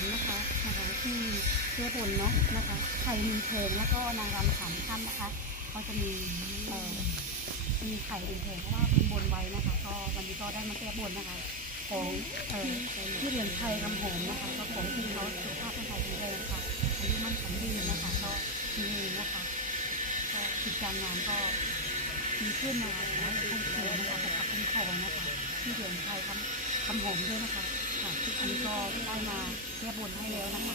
มนะคะนะคะที่เพื่อบนเนาะนะคะไข่หนึ่งเพลงแล้วก็นางรำสามท่านนะคะก็จะมีเอ่อมีไข่หนึ่งเพลงเพราะว่าเป็นบนไว้นะคะ ก็วันนี้ก็ได้มาแก้บนนะคะ ของเอ่อที่เรียนไทยรำโหมนะคะ ก็ของที่เขาสุขภาพเป็นไทยแข็งแรงค่ะอายุมั่นขวัญยืนะคะ ก็มีเองนะคะก็กิจการงานก็ดีขึ้นนะคะขอให้คุ้มครองนะคะปกปักคุ้มคองนะคะที่เรียนไทยทำทำโหมด้วยนะคะ อันนี้ก็ได้มาแก้บนให้แล้วนะคะ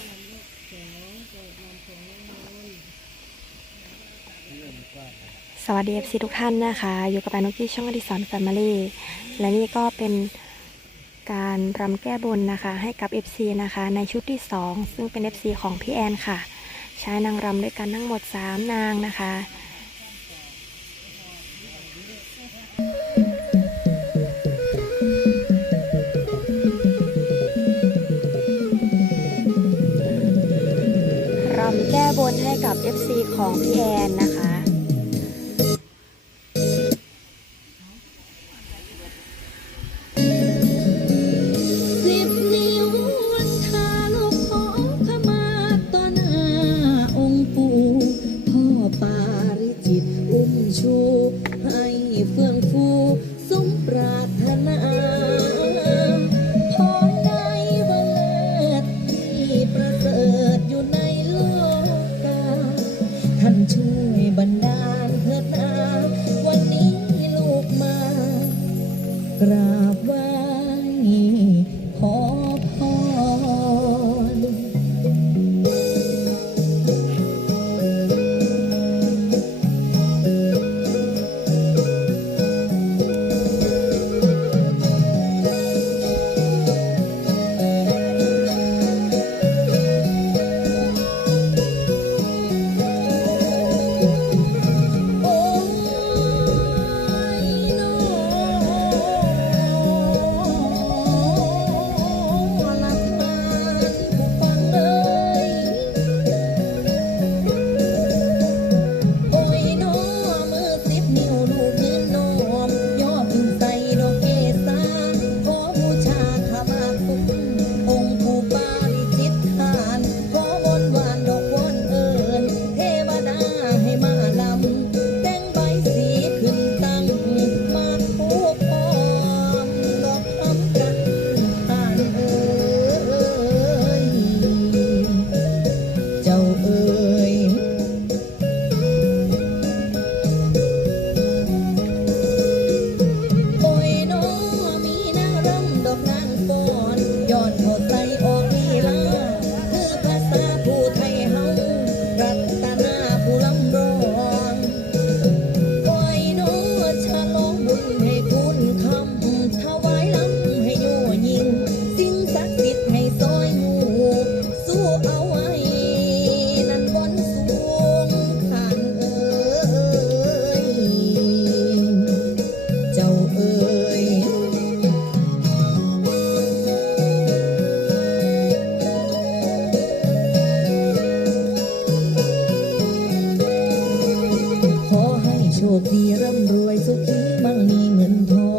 สวัสดี FC ทุกท่านนะคะ อยู่กับแอนนุกี้ช่องอดิสรแฟมิลี่และนี่ก็เป็นการรำแก้บนนะคะ ให้กับ FC นะคะ ในชุดที่ 2 ซึ่งเป็น FC ของพี่แอนค่ะ ใช้นางรำด้วยกันทั้งหมด 3 นางนะคะ FC ของพี่แอนนะคะ สิบนิ้ววันทาลูกขอขมาต่อหน้าองค์ปู่พ่อปาริจิตอุ้มชู ให้เฟื่องฟู สมปรารถนา ก โชคดีร่ำรวยสุขีมั่งมีเงินทอง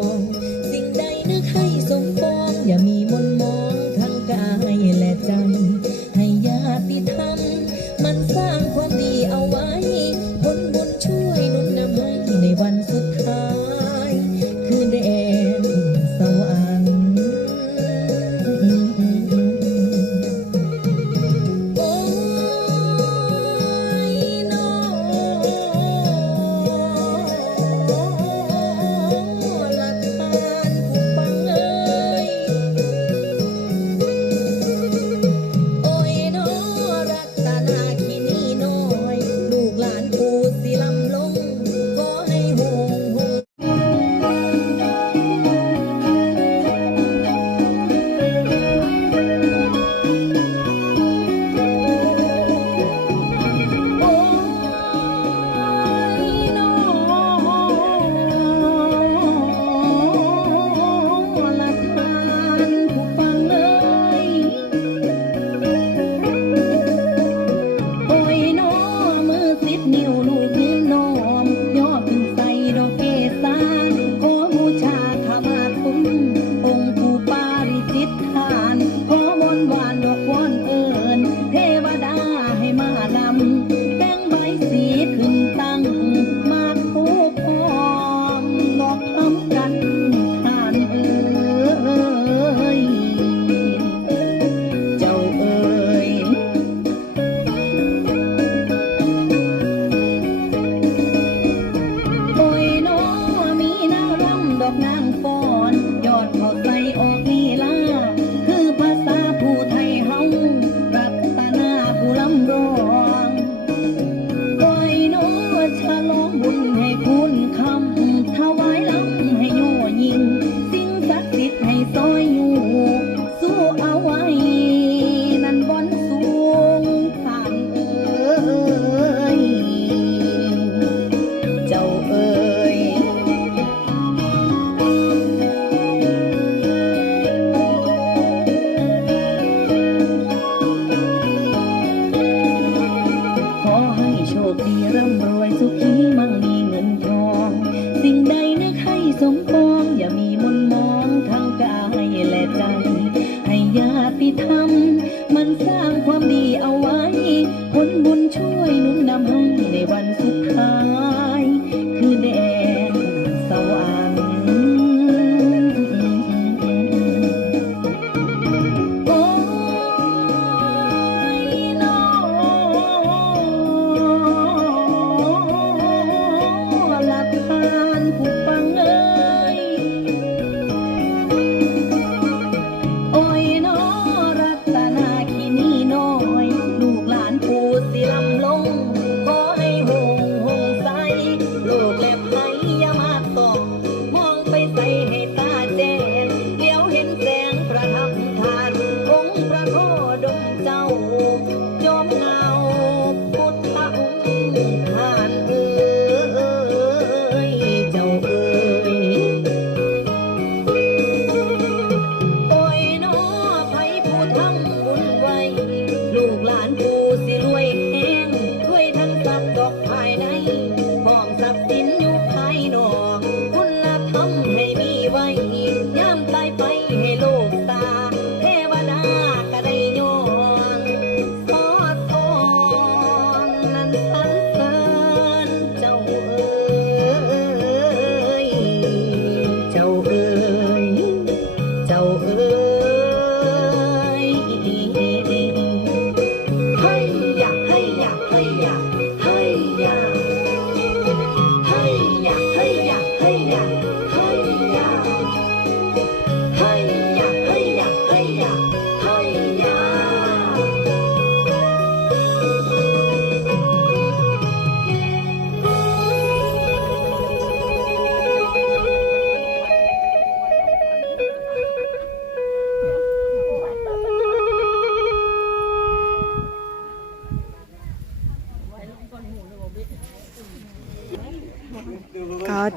เอ้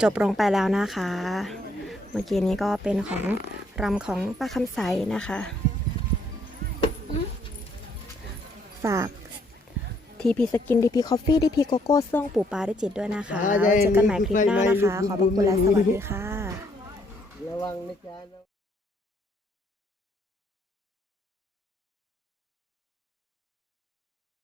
จบลงไปแล้วนะคะ เมื่อกี้นี้ก็เป็นของรำของป้าคำใสนะคะ ฝากทีพีสกินดีพีคอฟฟี่ดีพีโกโก้เสื่องปู่ปาได้จิตด้วยนะคะอ่าไว้เจอกันใหม่คลิปหน้านะคะไฟไหม้ขอบพระคุณและสวัสดีค่ะ ระวังนะจ๊ะ